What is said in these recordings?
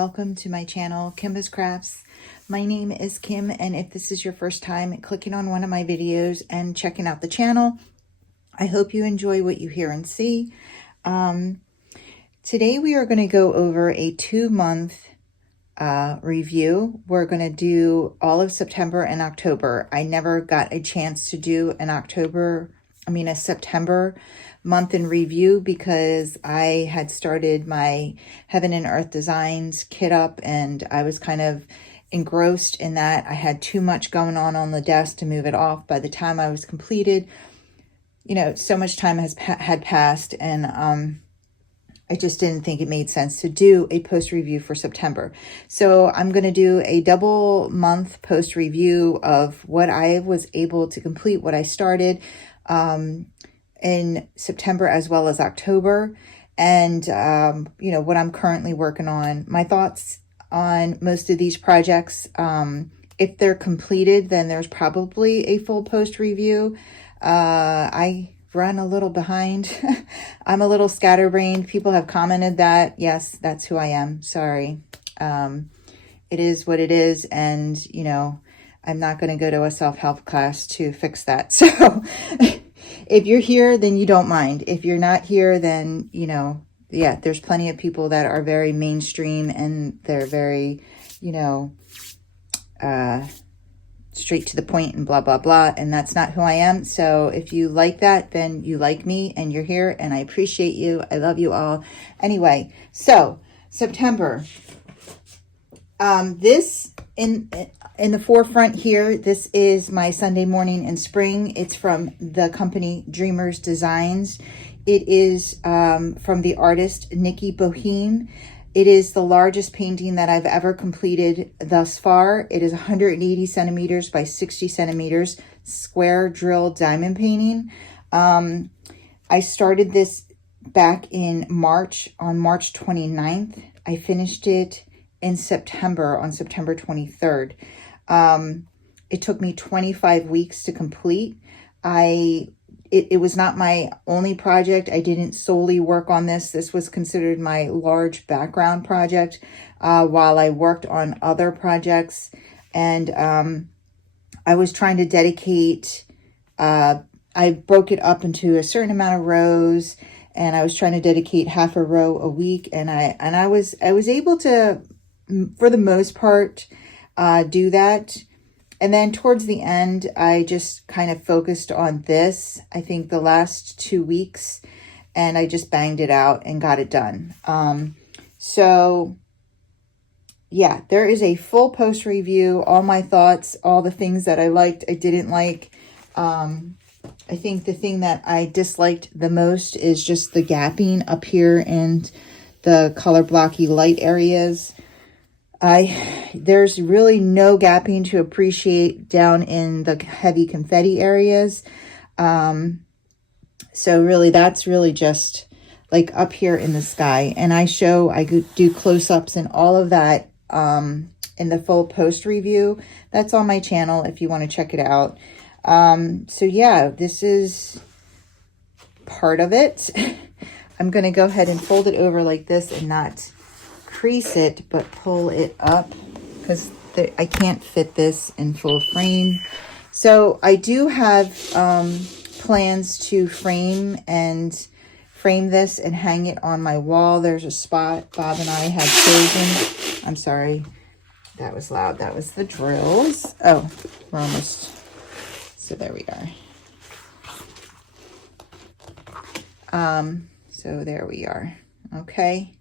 welcome to my channel, Kimbaskrafts. My name is Kim, and if this is your first time clicking on one of my videos and checking out the channel, I hope you enjoy what you hear and see. Today we are going to go over a 2-month review. We're going to do all of September and October. I never got a chance to do a September month in review because I had started my Heaven and Earth Designs kit up and I was kind of engrossed in that. I had too much going on the desk to move it off. By the time I was completed, so much time had passed, and I just didn't think it made sense to do a post review for September. So I'm going to do a double month post review of what I was able to complete, what I started in September as well as October, and what I'm currently working on. My thoughts on most of these projects. If they're completed, then there's probably a full post review. I run a little behind. I'm a little scatterbrained. People have commented that. Yes, that's who I am. Sorry. It is what it is. And, I'm not going to go to a self-help class to fix that. So if you're here, then you don't mind. If you're not here, then, there's plenty of people that are very mainstream and they're very, straight to the point and blah, blah, blah. And that's not who I am. So if you like that, then you like me and you're here and I appreciate you. I love you all. Anyway, so September, this in the forefront here, this is my Sunday morning in spring. It's from the company Dreamers Designs. It is from the artist Nikki Boheme. It is the largest painting that I've ever completed thus far. It is 180 centimeters by 60 centimeters, square drill diamond painting. I started this back in March, on March 29th. I finished it in September, on September 23rd. It took me 25 weeks to complete. It was not my only project. I didn't solely work on this. This was considered my large background project while I worked on other projects. And I was trying to dedicate, I broke it up into a certain amount of rows, and I was trying to dedicate half a row a week. And I was able to, for the most part, do that. And then towards the end, I just kind of focused on this, I think the last 2 weeks, and I just banged it out and got it done. So yeah, there is a full post review, all my thoughts, all the things that I liked, I didn't like. I think the thing that I disliked the most is just the gapping up here and the color blocky light areas. There's really no gapping to appreciate down in the heavy confetti areas. So really, that's really just like up here in the sky. And I could do close-ups and all of that in the full post review. That's on my channel if you want to check it out. So yeah, this is part of it. I'm going to go ahead and fold it over like this and not crease it, but pull it up because I can't fit this in full frame. So I do have plans to frame this and hang it on my wall. There's a spot Bob and I had chosen. I'm sorry, that was loud. That was the drills. Oh, we're almost, so there we are. So there we are. Okay.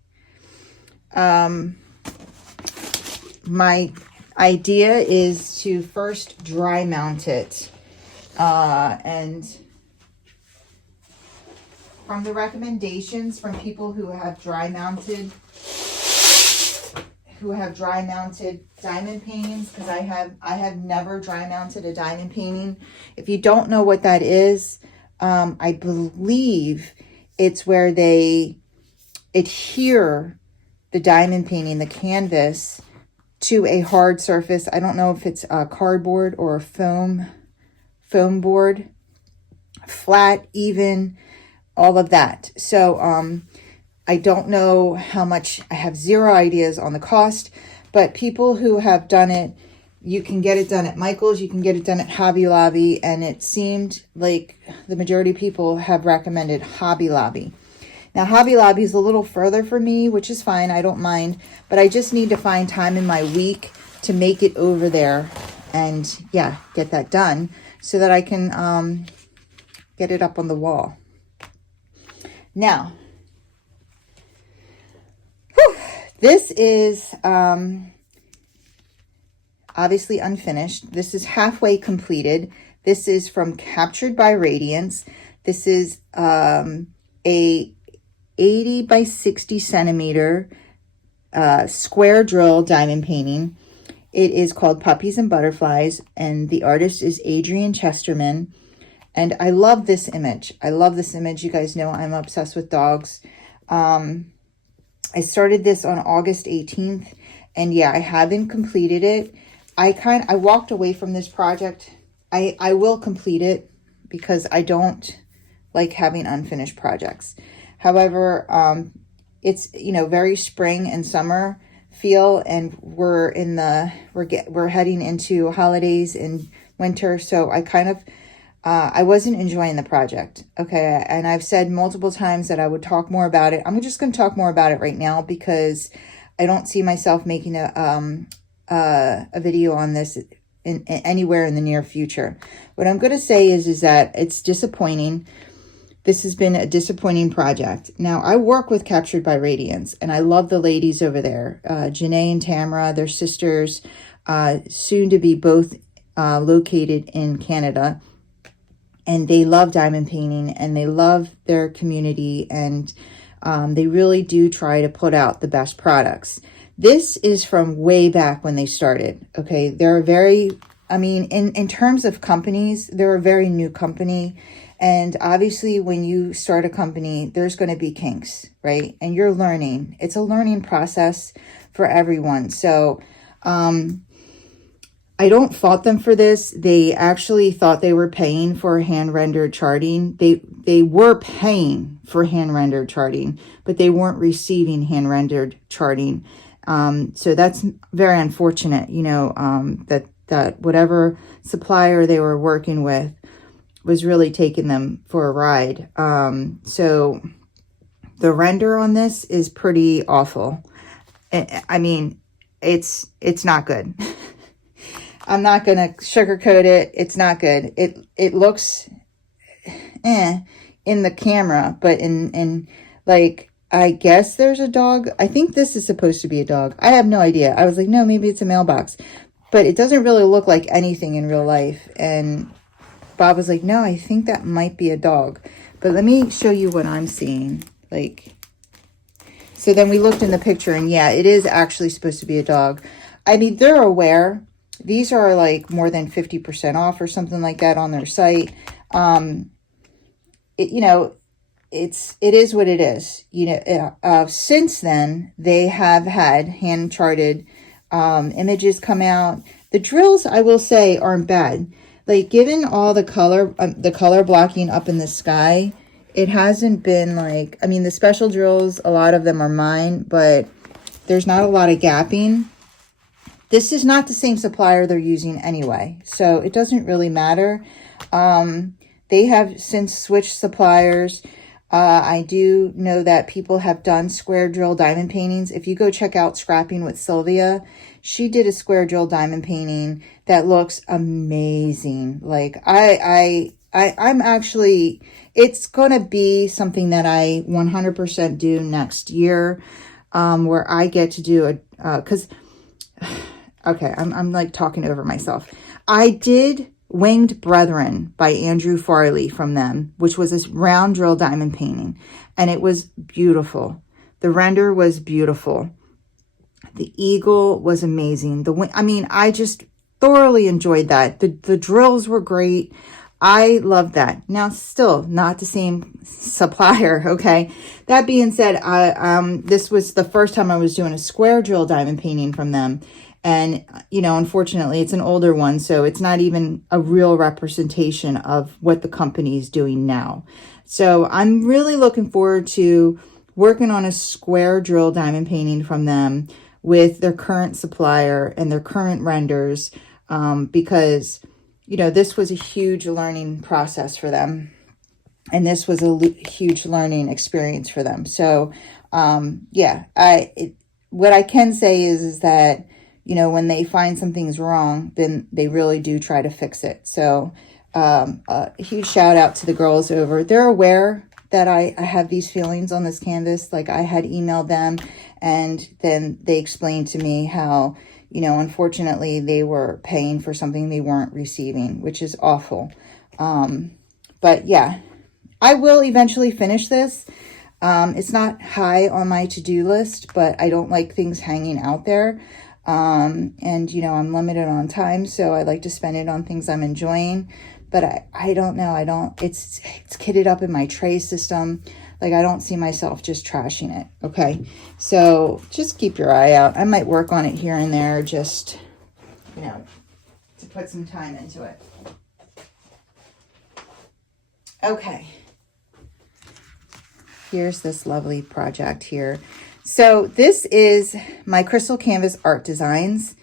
My idea is to first dry mount it, and from the recommendations from people who have dry mounted diamond paintings, because I have never dry mounted a diamond painting. If you don't know what that is, I believe it's where they adhere the diamond painting, the canvas, to a hard surface. I don't know if it's a cardboard or a foam board, flat, even, all of that. So I don't know how much, I have zero ideas on the cost, but people who have done it, you can get it done at Michael's, you can get it done at Hobby Lobby, and it seemed like the majority of people have recommended Hobby Lobby. Now, Hobby Lobby is a little further for me, which is fine, I don't mind, but I just need to find time in my week to make it over there and, yeah, get that done so that I can get it up on the wall. Now, this is obviously unfinished. This is halfway completed. This is from Captured by Radiance. This is a 80 by 60 centimeter square drill diamond painting. It is called Puppies and Butterflies, and the artist is Adrian Chesterman. And I love this image. I love this image. You guys know I'm obsessed with dogs. I started this on August 18th, and yeah, I haven't completed it. I walked away from this project. I will complete it because I don't like having unfinished projects. However, it's, you know, very spring and summer feel, and we're heading into holidays and winter, so I kind of I wasn't enjoying the project. Okay, and I've said multiple times that I would talk more about it. I'm just going to talk more about it right now because I don't see myself making a video on this in anywhere in the near future. What I'm going to say is that it's disappointing. This has been a disappointing project. Now, I work with Captured by Radiance, and I love the ladies over there. Janae and Tamara, they're sisters, soon to be both located in Canada. And they love diamond painting, and they love their community, and they really do try to put out the best products. This is from way back when they started, okay? They're very, I mean, in terms of companies, they're a very new company. And obviously, when you start a company, there's going to be kinks, right? And you're learning. It's a learning process for everyone. So, I don't fault them for this. They actually thought they were paying for hand-rendered charting. They were paying for hand-rendered charting, but they weren't receiving hand-rendered charting. So that's very unfortunate, you know, that whatever supplier they were working with was really taking them for a ride. So the render on this is pretty awful. I mean, it's not good. I'm not going to sugarcoat it. It's not good. It looks in the camera, but in like, I guess there's a dog. I think this is supposed to be a dog. I have no idea. I was like, no, maybe it's a mailbox, but it doesn't really look like anything in real life. And Bob was like, no, I think that might be a dog. But let me show you what I'm seeing. Like, so then we looked in the picture, and yeah, it is actually supposed to be a dog. I mean, they're aware. These are like more than 50% off or something like that on their site. You know, it is what it is. You know, since then, they have had hand-charted images come out. The drills, I will say, aren't bad. Like, given all the color blocking up in the sky, it hasn't been like, I mean, the special drills, a lot of them are mine, but there's not a lot of gapping. This is not the same supplier they're using anyway, so it doesn't really matter. They have since switched suppliers. I do know that people have done square drill diamond paintings. If you go check out Scrapping with Sylvia, she did a square drill diamond painting that looks amazing. Like, I'm actually, it's going to be something that I 100% do next year, where I get to do because okay, I'm like talking over myself. I did Winged Brethren by Andrew Farley from them, which was this round drill diamond painting, and it was beautiful. The render was beautiful. The eagle was amazing. I mean, I just thoroughly enjoyed that. The drills were great. I love that. Now, still not the same supplier, okay? That being said, this was the first time I was doing a square drill diamond painting from them. And, you know, unfortunately, it's an older one, so it's not even a real representation of what the company is doing now. So I'm really looking forward to working on a square drill diamond painting from them with their current supplier and their current renders, because, you know, this was a huge learning process for them. And this was a huge learning experience for them. So, yeah, what I can say is that, you know, when they find something's wrong, then they really do try to fix it. So, a huge shout out to the girls over. They're aware that I have these feelings on this canvas. Like, I had emailed them, and then they explained to me how, you know, unfortunately they were paying for something they weren't receiving, which is awful. But yeah, I will eventually finish this. It's not high on my to-do list, but I don't like things hanging out there. And, you know, I'm limited on time, so I like to spend it on things I'm enjoying. But I don't know. It's kitted up in my tray system. Like, I don't see myself just trashing it. Okay. So just keep your eye out. I might work on it here and there, just, you know, to put some time into it. Okay. Here's this lovely project here. So this is my crystal canvas art designs,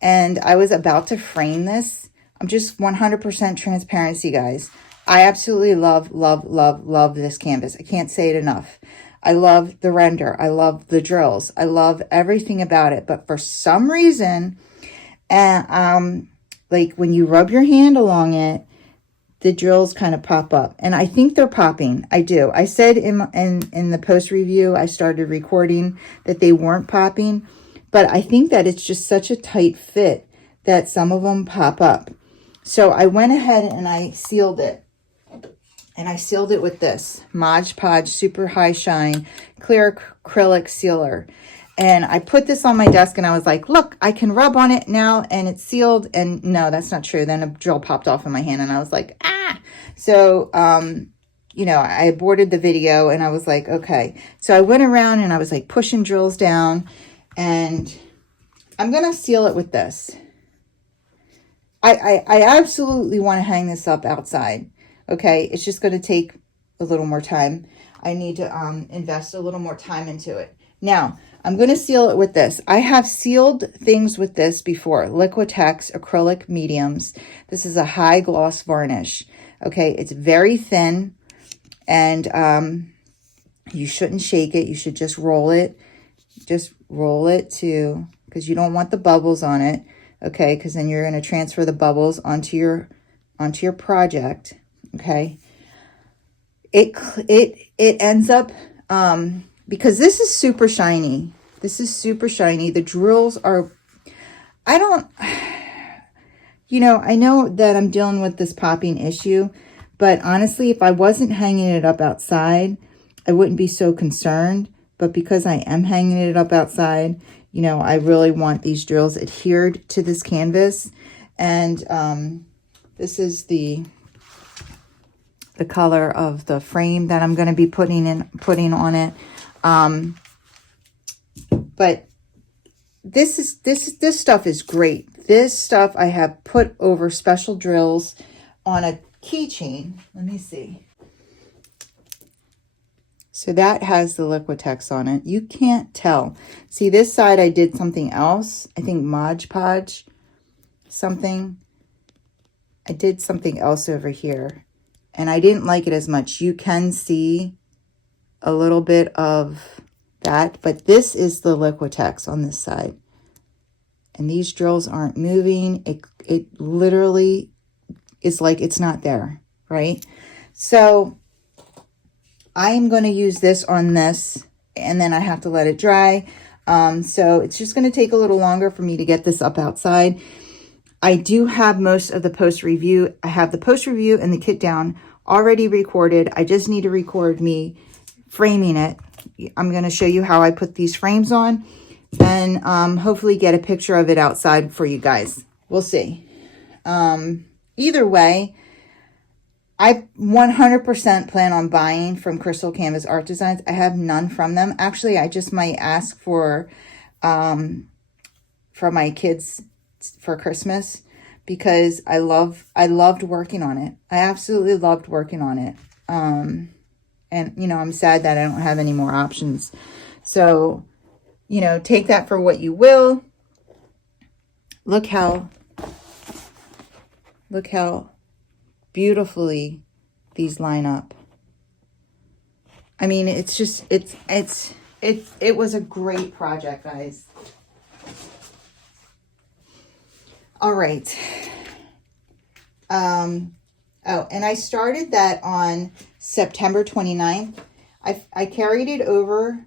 and I was about to frame this. I'm just 100% transparency, guys. I absolutely love, love, love, love this canvas. I can't say it enough. I love the render. I love the drills. I love everything about it. But for some reason, like when you rub your hand along it, the drills kind of pop up. And I think they're popping. I do. I said in the post review, I started recording, that they weren't popping. But I think that it's just such a tight fit that some of them pop up. So I went ahead and I sealed it. And I sealed it with this Mod Podge Super High Shine Clear Acrylic Sealer. And I put this on my desk and I was like, look, I can rub on it now and it's sealed. And no, that's not true. Then a drill popped off in my hand and I was like, ah. So, you know, I aborted the video and I was like, okay. So I went around and I was like pushing drills down, and I'm going to seal it with this. I absolutely want to hang this up outside. Okay, it's just going to take a little more time. I need to invest a little more time into it. Now, I'm going to seal it with this. I have sealed things with this before. Liquitex acrylic mediums. This is a high gloss varnish. Okay, it's very thin, and you shouldn't shake it. You should just roll it. Just roll it too, because you don't want the bubbles on it. Okay, because then you're going to transfer the bubbles onto your project. Okay, it ends up, because this is super shiny. This is super shiny. The drills are, you know, I know that I'm dealing with this popping issue, but honestly, if I wasn't hanging it up outside, I wouldn't be so concerned. But because I am hanging it up outside, you know, I really want these drills adhered to this canvas. And this is the color of the frame that I'm going to be putting on it. But this stuff is great. This stuff I have put over special drills on a keychain. Let me see. So that has the Liquitex on it. You can't tell. See, this side I did something else. I think Mod Podge something. I did something else over here, and I didn't like it as much. You can see a little bit of that, but this is the Liquitex on this side. And these drills aren't moving. It literally is like it's not there, right? So I'm going to use this on this, and then I have to let it dry. So it's just going to take a little longer for me to get this up outside. I do have most of the post review. I have the post review and the kit down already recorded. I just need to record me framing it. I'm going to show you how I put these frames on, and hopefully get a picture of it outside for you guys. We'll see. Either way, I 100% plan on buying from Crystal Canvas Art Designs. I have none from them. Actually, I just might ask for my kids for Christmas, because I loved working on it. I absolutely loved working on it. And, you know, I'm sad that I don't have any more options. So, you know, take that for what you will. Look how beautifully these line up. I mean, it's just, it was a great project, guys. All right. Oh, and I started that on September 29th. I carried it over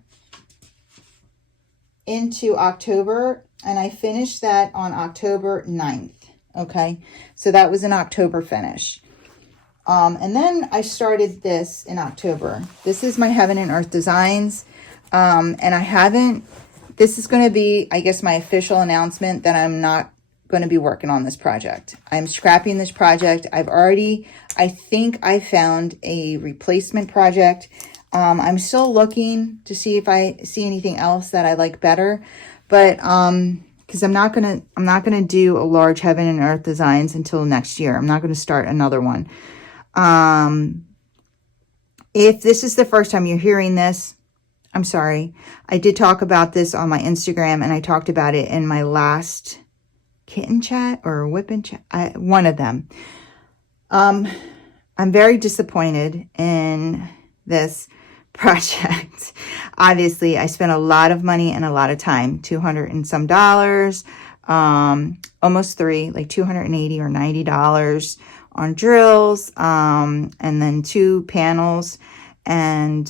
into October, and I finished that on October 9th. Okay, so that was an October finish. And then I started this in October. This is my Heaven and Earth Designs. And I haven't, this is going to be, I guess, my official announcement that I'm not going to be working on this project. I'm scrapping this project. I think I found a replacement project. I'm still looking to see if I see anything else that I like better, but, because I'm not going to do a large Heaven and Earth Designs until next year. I'm not going to start another one. If this is the first time you're hearing this, I'm sorry. I did talk about this on my Instagram, and I talked about it in my last kitten chat or whipping chat, one of them. I'm very disappointed in this project. Obviously, I spent a lot of money and a lot of time, $200 and some dollars, almost $300, like $280 or $90 on drills, and then 2 panels, and,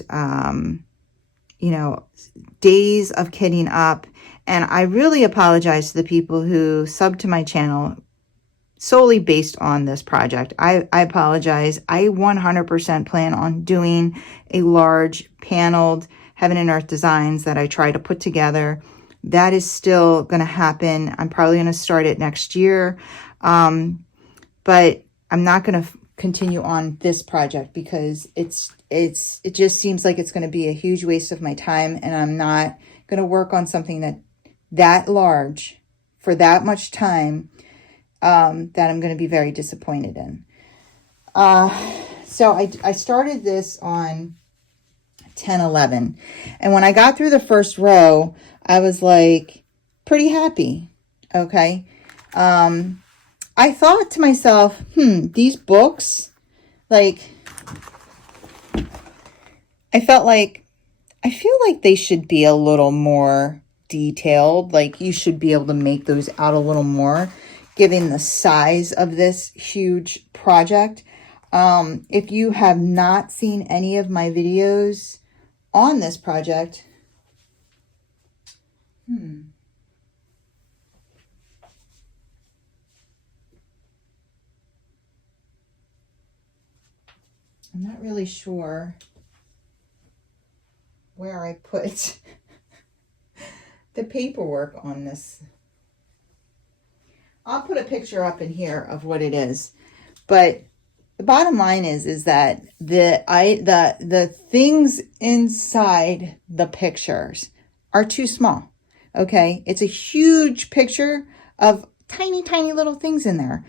you know, days of kitting up. And I really apologize to the people who sub to my channel solely based on this project. I apologize. I 100% plan on doing a large paneled Heaven and Earth Designs that I try to put together. That is still going to happen. I'm probably going to start it next year. But I'm not going to continue on this project because it just seems like it's going to be a huge waste of my time, and I'm not going to work on something that large for that much time, that I'm going to be very disappointed in. So I started this on 10/11, and when I got through the first row, I was like pretty happy. Okay. I thought to myself, these books, like, I feel like they should be a little more detailed. Like, you should be able to make those out a little more, given the size of this huge project. If you have not seen any of my videos on this project, I'm not really sure where I put the paperwork on this. I'll put a picture up in here of what it is. But the bottom line is that the things inside the pictures are too small. Okay? It's a huge picture of tiny, tiny little things in there.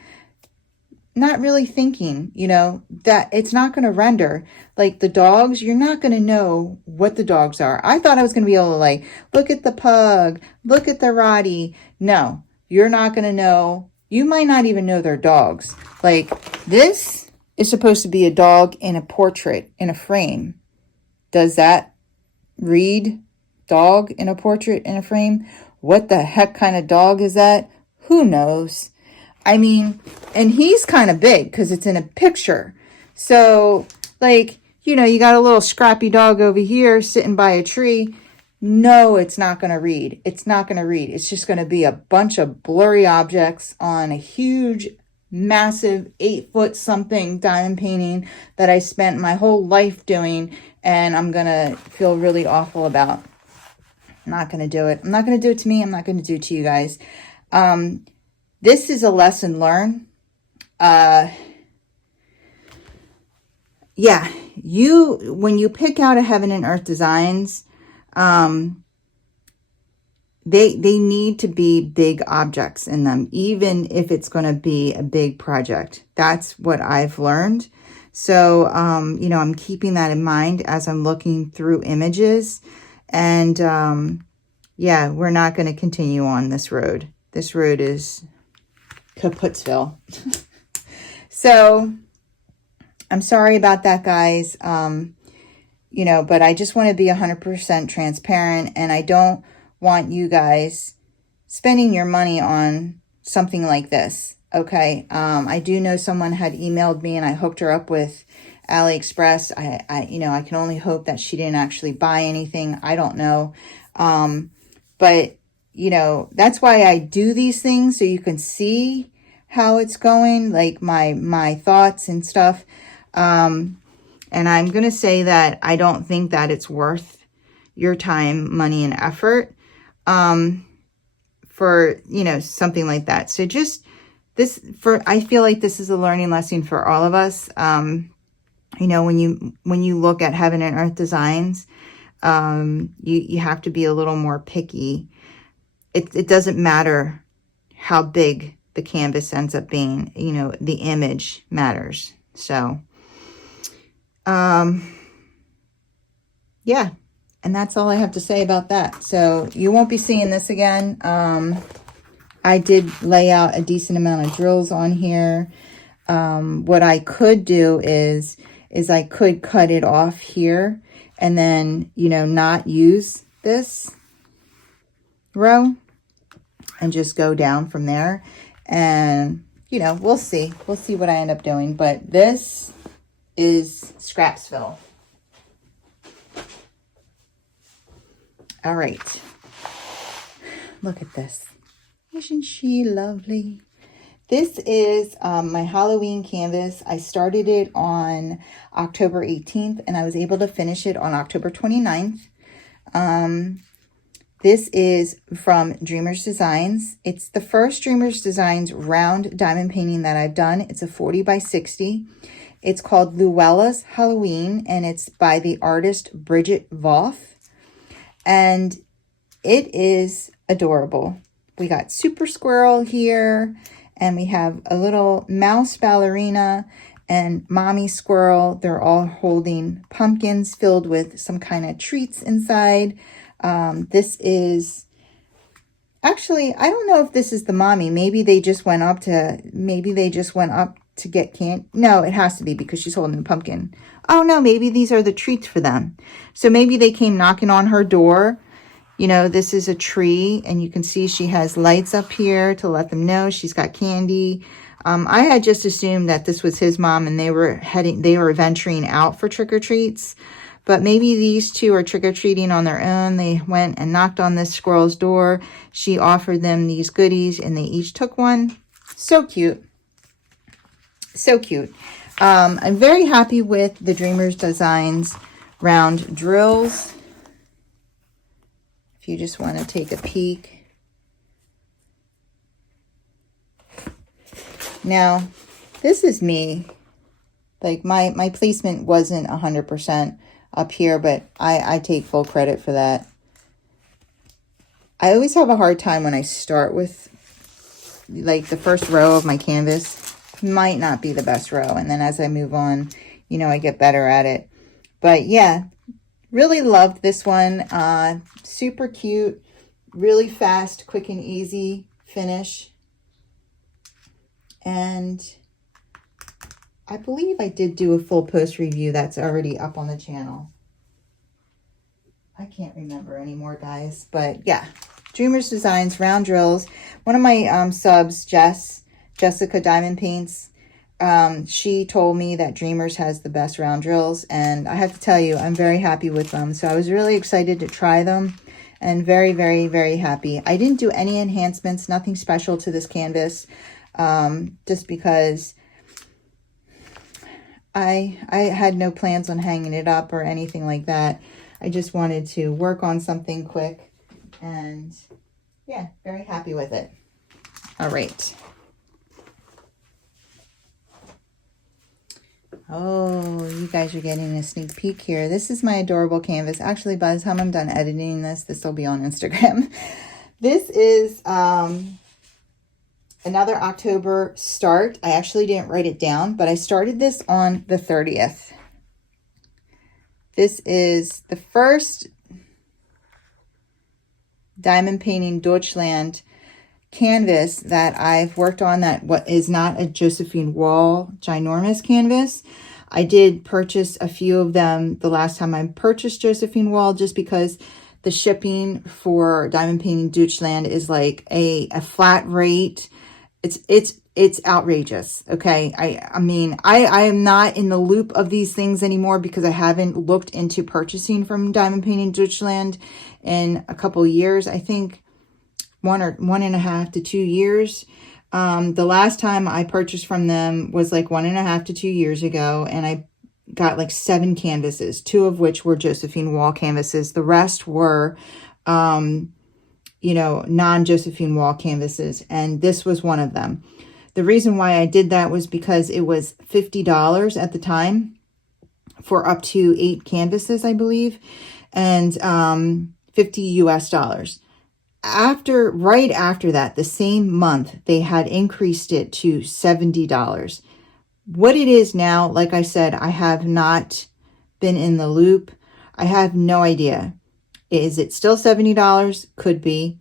Not really thinking, you know, that it's not going to render. Like the dogs, you're not going to know what the dogs are. I thought I was going to be able to, like, look at the pug, look at the Rottie. No, you're not going to know. You might not even know they're dogs. Like, this is supposed to be a dog in a portrait, in a frame. Does that read dog in a portrait in a frame? What the heck kind of dog is that? Who knows? I mean, and he's kind of big because it's in a picture. So, like, you know, you got a little scrappy dog over here sitting by a tree. No, it's not going to read. It's not going to read. It's just going to be a bunch of blurry objects on a huge, massive 8-foot something diamond painting that I spent my whole life doing, and I'm going to feel really awful about. I'm not going to do it. I'm not going to do it to me. I'm not going to do it to you guys. This is a lesson learned. Yeah, when you pick out a Heaven and Earth Designs, they need to be big objects in them, even if it's going to be a big project. That's what I've learned. So, you know, I'm keeping that in mind as I'm looking through images. And, yeah, we're not going to continue on this road. This road is Kaputsville. So, I'm sorry about that, guys. You know, but I just want to be 100% transparent, and I don't want you guys spending your money on something like this. Okay. I do know someone had emailed me and I hooked her up with AliExpress. You know, I can only hope that she didn't actually buy anything. I don't know. But you know, that's why I do these things, so you can see how it's going, like my thoughts and stuff. And I'm going to say that I don't think that it's worth your time, money, and effort for, you know, something like that. So just this, I feel like this is a learning lesson for all of us. You know, when you look at Heaven and Earth Designs, you have to be a little more picky. It doesn't matter how big the canvas ends up being, you know, the image matters. So, yeah, and that's all I have to say about that. So you won't be seeing this again. I did lay out a decent amount of drills on here. What I could do is I could cut it off here and then, you know, not use this row and just go down from there. And, you know, we'll see. We'll see what I end up doing. But this is Scrapsville. All right. Look at this. Isn't she lovely? This is my Halloween canvas. I started it on October 18th and I was able to finish it on October 29th. This is from Dreamers Designs. It's the first Dreamers Designs round diamond painting that I've done. It's a 40 by 60. It's called Luella's Halloween, and it's by the artist Bridget Voth. And it is adorable. We got Super Squirrel here, and we have a little mouse ballerina and mommy squirrel. They're all holding pumpkins filled with some kind of treats inside. This is actually, I don't know if this is the mommy. Maybe they just went up to get candy. No, it has to be because she's holding a pumpkin. Oh no, maybe these are the treats for them. So maybe they came knocking on her door. You know, this is a tree and you can see she has lights up here to let them know she's got candy. I had just assumed that this was his mom and they were venturing out for trick-or-treats. But maybe these two are trick-or-treating on their own. They went and knocked on this squirrel's door. She offered them these goodies and they each took one. So cute. So cute. I'm very happy with the Dreamers Designs round drills. If you just want to take a peek. Now, this is me. Like my placement wasn't 100% up here, but I take full credit for that. I always have a hard time when I start with like the first row of my canvas might not be the best row. And then as I move on, you know, I get better at it. But yeah, really loved this one. Super cute, really fast, quick and easy finish. And I believe I did do a full post review that's already up on the channel. I can't remember anymore, guys. But yeah, Dreamers Designs round drills. One of my subs, Jessica Diamond Paints, she told me that Dreamers has the best round drills, and I have to tell you, I'm very happy with them. So I was really excited to try them and very, very, very happy. I didn't do any enhancements, nothing special to this canvas, just because I had no plans on hanging it up or anything like that. I just wanted to work on something quick, and yeah, very happy with it. All right. Oh, you guys are getting a sneak peek here. This is my adorable canvas. Actually, by the time I'm done editing this will be on Instagram. This is another October start. I actually didn't write it down, but I started this on the 30th. This is the first diamond painting Deutschland canvas that I've worked on that what is not a Josephine Wall ginormous canvas. I did purchase a few of them the last time I purchased Josephine Wall, just because the shipping for diamond painting Deutschland is like a flat rate. It's outrageous. Okay. I mean, I am not in the loop of these things anymore because I haven't looked into purchasing from diamond painting Deutschland in a couple of years. I think 1.5 to 2 years. The last time I purchased from them was like 1.5 to 2 years ago, and I got like 7 canvases, 2 of which were Josephine Wall canvases. The rest were, you know, non-Josephine Wall canvases, and this was one of them. The reason why I did that was because it was $50 at the time for up to 8 canvases, I believe, and $50 US. Right after that, the same month, they had increased it to $70. What it is now, like I said, I have not been in the loop. I have no idea. Is it still $70? Could be.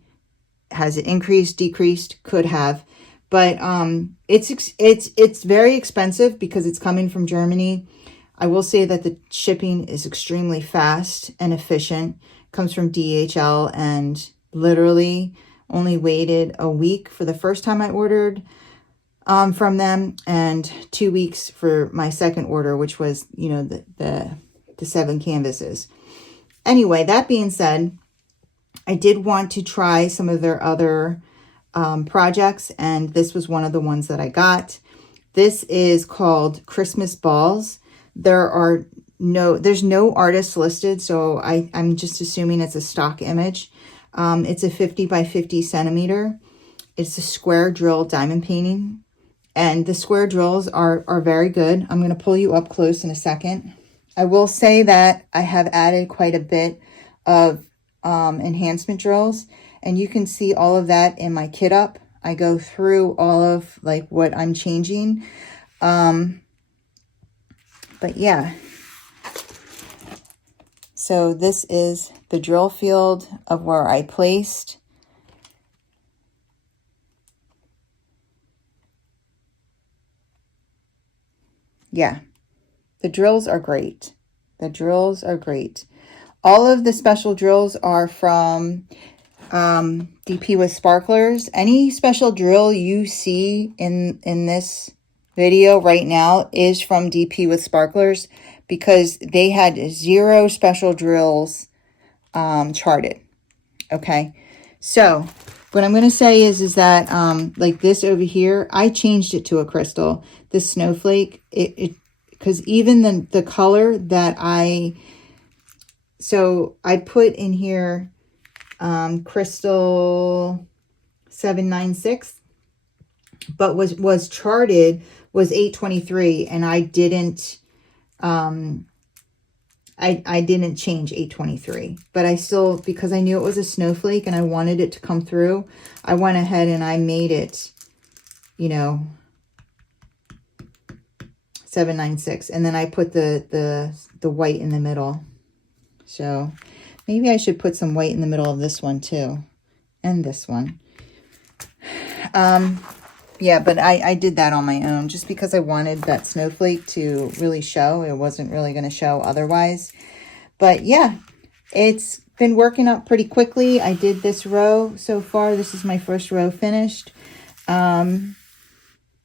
Has it increased, decreased? Could have. But it's very expensive because it's coming from Germany. I will say that the shipping is extremely fast and efficient. It comes from DHL, and literally only waited a week for the first time I ordered from them, and 2 weeks for my second order, which was, you know, the 7 canvases. Anyway, that being said, I did want to try some of their other projects, and this was one of the ones that I got. This is called Christmas Balls. There's no artists listed, so I'm just assuming it's a stock image. It's a 50 by 50 centimeter. It's a square drill diamond painting, and the square drills are very good. I'm going to pull you up close in a second. I will say that I have added quite a bit of enhancement drills, and you can see all of that in my kit up. I go through all of like what I'm changing. But yeah. So this is the drill field of where I placed. Yeah, the drills are great. The drills are great. All of the special drills are from DP with Sparklers. Any special drill you see in this video right now is from DP with Sparklers, because they had 0 special drills charted. Okay, so what I'm going to say is that like this over here, I changed it to a crystal. This snowflake, because even the color that so I put in here crystal 796, but was charted was 823, and I didn't I didn't change 823, but I still, because I knew it was a snowflake and I wanted it to come through, I went ahead and I made it, you know, 796, and then I put the white in the middle. So maybe I should put some white in the middle of this one too, and this one. Yeah, but I did that on my own just because I wanted that snowflake to really show. It wasn't really going to show otherwise. But yeah, it's been working up pretty quickly. I did this row so far. This is my first row finished. And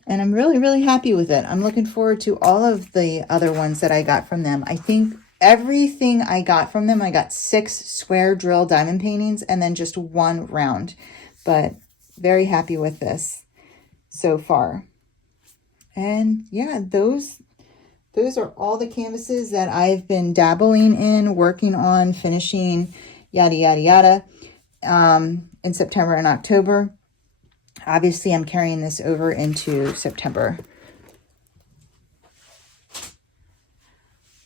I'm really, really happy with it. I'm looking forward to all of the other ones that I got from them. I think everything I got from them, I got 6 square drill diamond paintings and then just 1 round. But very happy with this so far. And yeah, those are all the canvases that I've been dabbling in, working on, finishing, yada yada yada, in September and October. Obviously I'm carrying this over into September.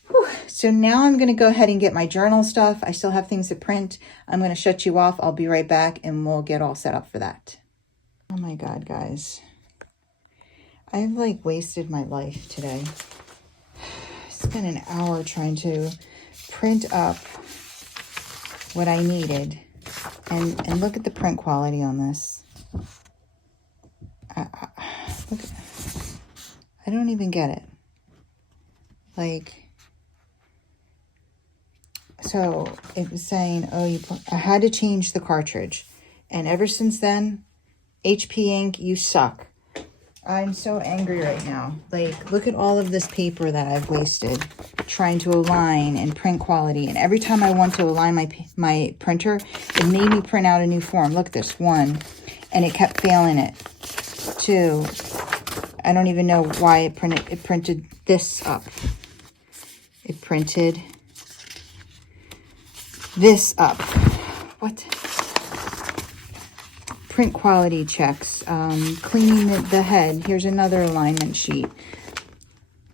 Whew. So now I'm going to go ahead and get my journal stuff. I still have things to print. I'm going to shut you off. I'll be right back and we'll get all set up for that. Oh my God, guys. I've like wasted my life today. I spent an hour trying to print up what I needed. And look at the print quality on this. Look, I don't even get it. Like, so it was saying, oh, I had to change the cartridge. And ever since then, HP ink, you suck. I'm so angry right now. Like, look at all of this paper that I've wasted trying to align and print quality. And every time I want to align my printer, it made me print out a new form. Look at this, 1. And it kept failing it. 2. I don't even know why it printed this up. It printed this up. What? Print quality checks, cleaning the head. Here's another alignment sheet.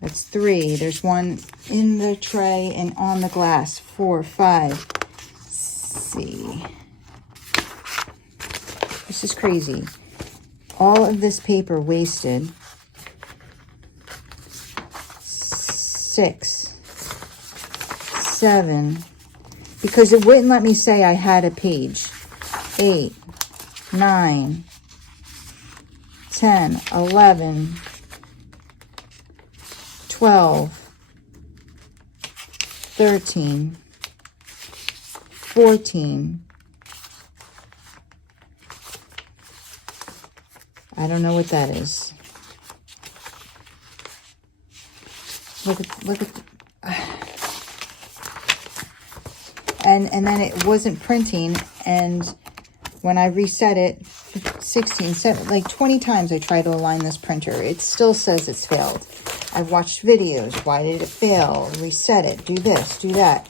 That's 3. There's 1 in the tray and on the glass. 4, 5. Let's see. This is crazy. All of this paper wasted. 6, 7, because it wouldn't let me say I had a page. 8, 9, 10, 11, 12, 13, 14. I don't know what that is. Look at and then it wasn't printing, and when I reset it like 20 times I tried to align this printer, it still says it's failed. I've watched videos. Why did it fail? Reset it, do this, do that.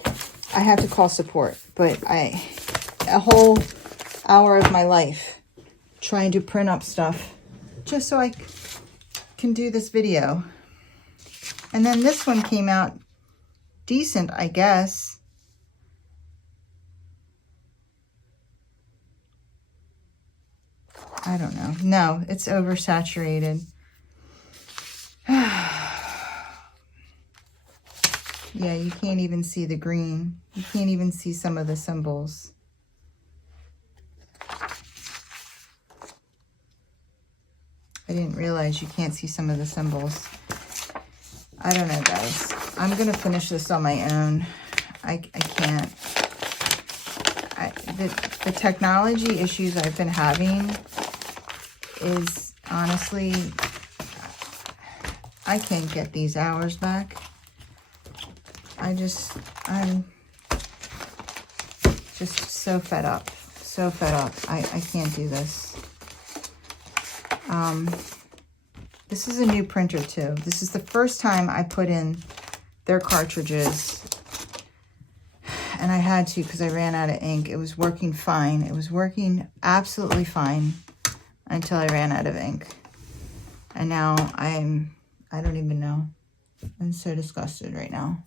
I have to call support, but a whole hour of my life trying to print up stuff just so I can do this video. And then this one came out decent, I guess. I don't know. No, it's oversaturated. Yeah, you can't even see the green. You can't even see some of the symbols. I didn't realize you can't see some of the symbols. I don't know, guys. I'm going to finish this on my own. I can't. The technology issues I've been having is honestly, I can't get these hours back. I'm just so fed up. So fed up. I can't do this. This is a new printer too. This is the first time I put in their cartridges. And I had to because I ran out of ink. It was working fine. It was working absolutely fine until I ran out of ink. And now I don't even know. I'm so disgusted right now.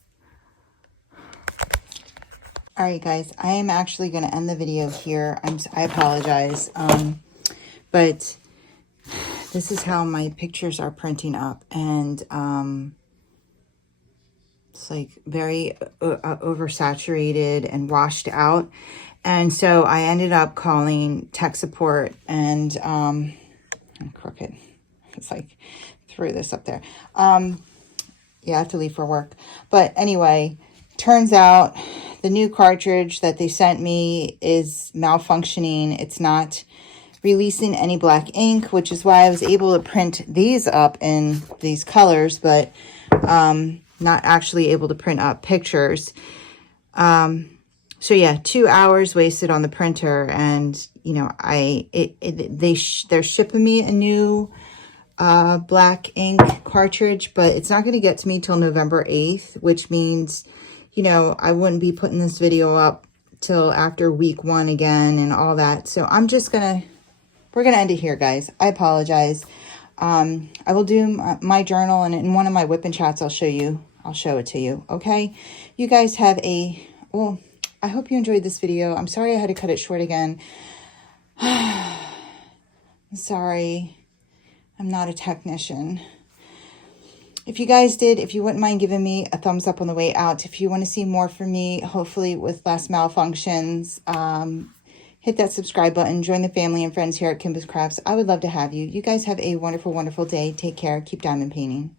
All right, guys, I am actually going to end the video here. I apologize. But this is how my pictures are printing up. And it's like very oversaturated and washed out. And so I ended up calling tech support, and I'm crooked. It's like, threw this up there. Yeah, I have to leave for work. But anyway, turns out the new cartridge that they sent me is malfunctioning. It's not releasing any black ink, which is why I was able to print these up in these colors, but not actually able to print up pictures. So yeah, 2 hours wasted on the printer, and you know, they're shipping me a new black ink cartridge, but it's not going to get to me till November 8th, which means, you know, I wouldn't be putting this video up till after week 1 again and all that. So I'm just we're gonna end it here, guys. I apologize. I will do my journal, and in one of my whipping chats I'll show it to you. Okay, you guys have well, I hope you enjoyed this video. I'm sorry I had to cut it short again. Sorry, I'm not a technician. If you guys did, if you wouldn't mind giving me a thumbs up on the way out. If you want to see more from me, hopefully with less malfunctions, hit that subscribe button. Join the family and friends here at Kimbaskrafts. I would love to have you. You guys have a wonderful, wonderful day. Take care. Keep diamond painting.